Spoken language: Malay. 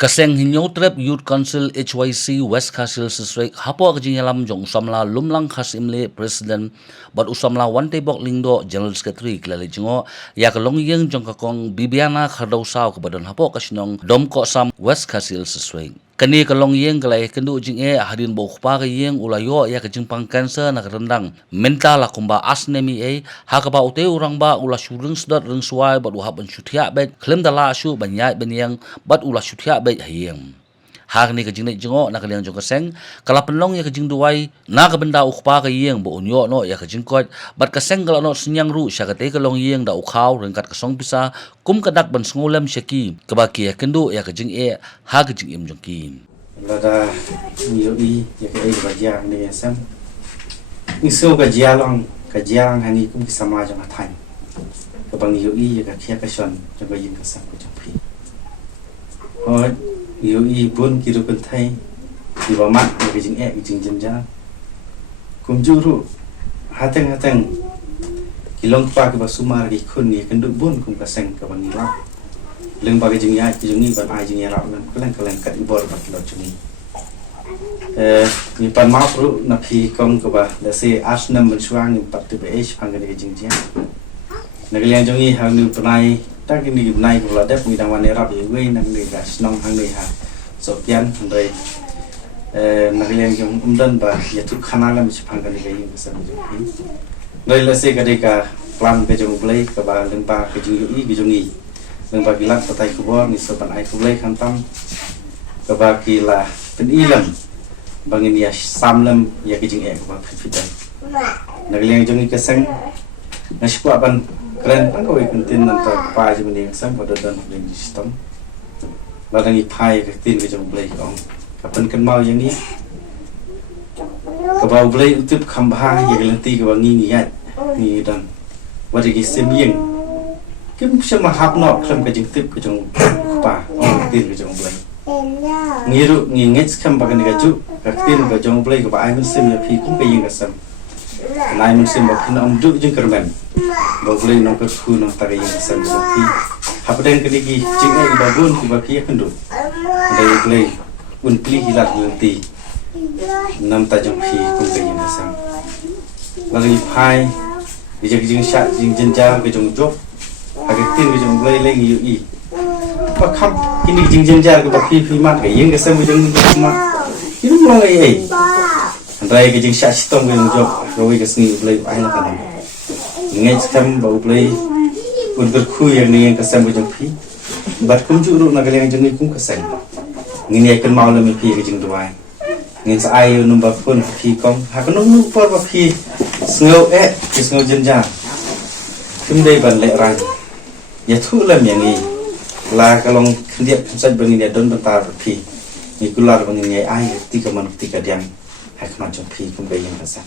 Kaseng hinyo trep Youth Council HYC West Castle Siswek hapo kajinyalam jong usamla lumlang khasimle President bat usamla wante bok lingdo General Secretary klale jingo ya kalong yeng jong kakong Bibiana khardau saw kebadan hapo kasinong domko sam West Castle Siswek kani kalong yeng kalai kendu jing hadin bo khpa yeng ulayo ya kajing pang cancer nak rendang mental akumba asnemi hakaba ute urang ba ula surung sedot reng suai bat uhap bensutia bet klem dala asu banyai benyang bat ula sutia bet hayeng hak ni kajing nek jingo nak liang jong kaseng kala penlong ya kajing duai na ka benda ukpa ka yeng bo unyo no ya kajing kot bat kaseng kala no senyang ru sya kate kalong yeng da ukhaw rengkat kasong pisa kum kadak ban sngolem syaki kabaki ya kendu ya kajing ha kajing im jong ki lada niyo ya ka ba jang ni sam ni so ka jialong hani kum sama jong athan ka bang niyo ya ka khia ka shon jong ka yin ka sam ko jong phi hoi niyo bun ki ru kan thai di ba mat ka jing jing jan kum juru hateng kilong pa ka ba sumar ki khun ni kan du bun kum ka seng ka bang ni la leng ba ka jing ni ban ai jing ya ra nan kalen kat ibor ba ki lo jung ni pan ma pru na phi kong ka ba la se asnam ban suang ni pat tu be phang ka jing jia na ka liang jong ni ha nu panai ta ki ni nai ko la dep mi dang wan ne rap ye we nang ni ga snong hang ni ha so pian handai na ka liang jong dan ba ya tu khana la mi phang ka ni ga yin ka sa mi jong hi noi la se ka de ka plan ka jong blai ka ba leng ba ka jing yu ki jong ni leng ba ki lat pa tai ko bo ni so pan ai ko blai kham tam ka ba ki la pen ilam bangin ya samlam ya ki jing ko ba fit dan na ka liang jong ni ka sang na shkwa ban keren pan ko ikuntin nan ta pa ji meni sam pada dan ling sistem badang i phai ka tin ke jong blai kong ka pen kan mau yang ni ka ba blai utip kham bha ya ka lenti ka ba ngi ya ni dan wadi ki sim yeng kim sama hap no klam ka jing tip ka jong pa tin ka jong blai ngiru ngi ngets kham ba ka ni ka ju ka tin ka jong blai ka ba ai mun sim ya phi kum ka yeng ka sam nai mun sim ba phin om du jing kermen ba blai no ka khu no ta ka yeng ka sam so phi hap den ka ni ki jing ai ba bun ki ba ki kan du dai blai un pli hilat lenti nam ta jong phi kum ka yeng ka sam la ni phai di jing sha jing jin ja ka jong jok ka tin ka jong blai le ngi yu ba kham kini jing jin ja ka ba phi mat ka yeng ka sam jong ma kini mo ai andai ka jing sha sitong ka jong jok roi ka sni blai ai na ka ngai skam ba blai un ka khu yang ni ka sam jong phi bat kum ju ru na ka leng jong ni kum ka sam ngi ne kan mau le mi phi ka jing duai ngin sa ai num ba pun phi kom ha ka num por ba phi sngo ki sngo jin ja kum dei ban le ran ya thu la mi ngi la ka long khdiet sa ban ni don ban ta phi ni kular ban ni ai ti ka man ti ka diam ha ka ma jong phi kum ka yin ka sa